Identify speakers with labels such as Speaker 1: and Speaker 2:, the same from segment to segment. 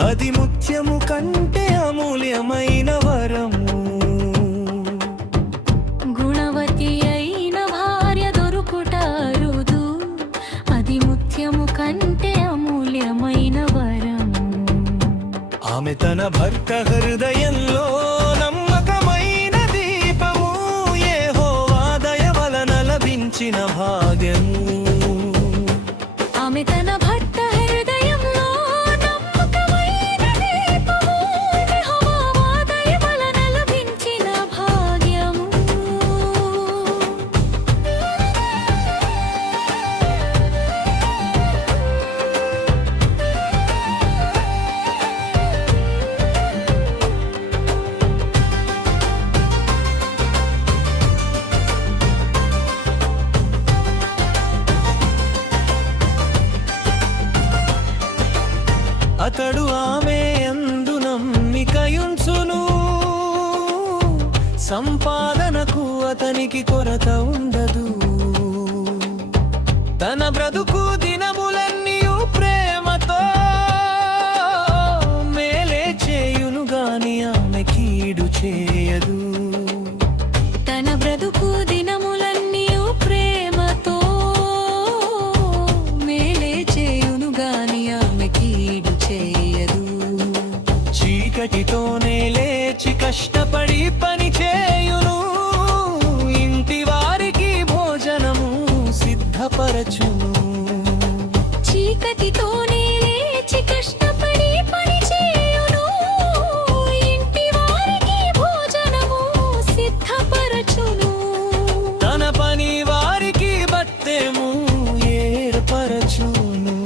Speaker 1: అది ముత్యము కంటే అమూల్యమైన వరము.
Speaker 2: గుణవతి అయిన భార్య దొరుకుట అరుదు అది ముత్యము కంటే అమూల్యమైన వరము.
Speaker 1: ఆమె తన భర్త హృదయంలో నమ్మకమైన దీపము. యెహోవా దయ వలన లభించిన భాగ్యము. అతడు ఆమె అందు నమ్మికయుంచును. సంపాదనకు అతనికి కొరత ఉండదు. తన బ్రతుకు కష్టపడి పని చేయును. ఇంటి వారికి భోజనము సిద్ధపరచును.
Speaker 2: చీకటితోనే లేచి కష్టపడి పని చేయును. ఇంటి వారికి భోజనము సిద్ధపరచును.
Speaker 1: తన పని వారికి బత్తెము ఏర్పరచును.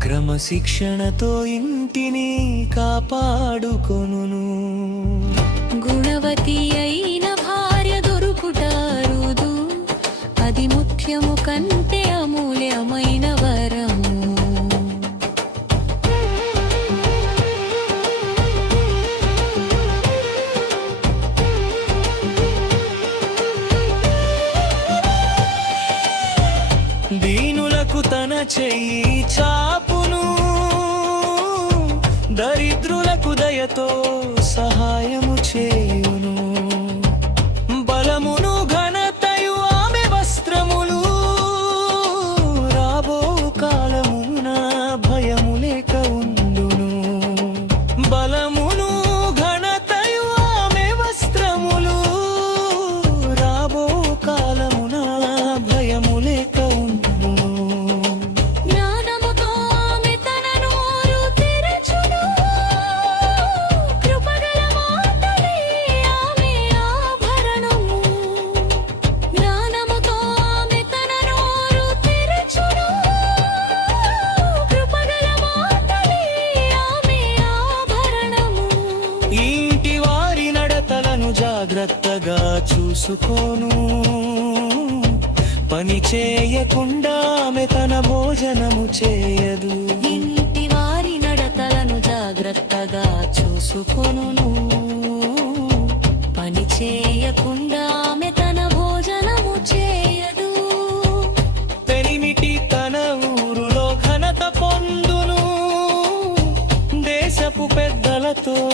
Speaker 1: క్రమశిక్షణతో ఇంటిని కాపాడుకొనును.
Speaker 2: గుణవతి అయిన భార్య దొరుకుటారుదు. అది ముఖ్యము కంటే అమూల్యమైన వరము.
Speaker 1: దీనులకు తన చెయ్యి చాపును. దరిద్రులకు దయతో సహాయం జాగ్రత్తగా చూసుకోను. పని చేయకుండా ఆమె తన భోజనము చేయదు.
Speaker 2: ఇంటి వారి నడతలను జాగ్రత్తగా చూసుకొనును. పని చేయకుండా ఆమె తన భోజనము చేయదు.
Speaker 1: పెరిమిటి తన ఊరులో ఘనత పొందును. దేశపు పెద్దలతో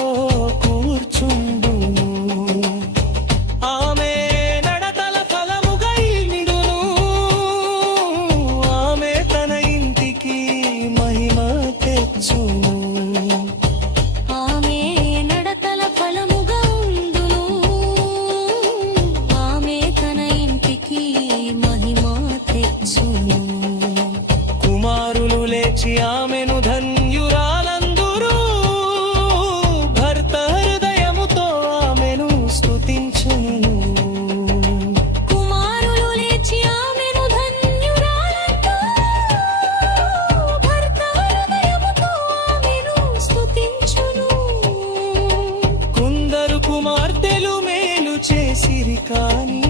Speaker 1: కాని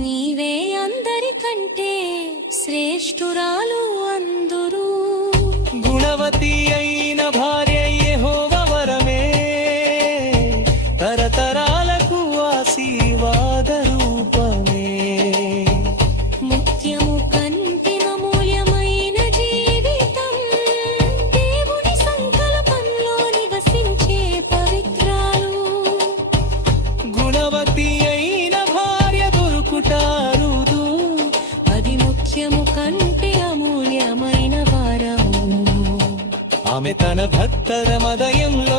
Speaker 2: నీవే అందరికంటే శ్రేష్ఠురాలు అందురు.
Speaker 1: గుణవతి అయిన ఆమె తన భక్తర మదయంలో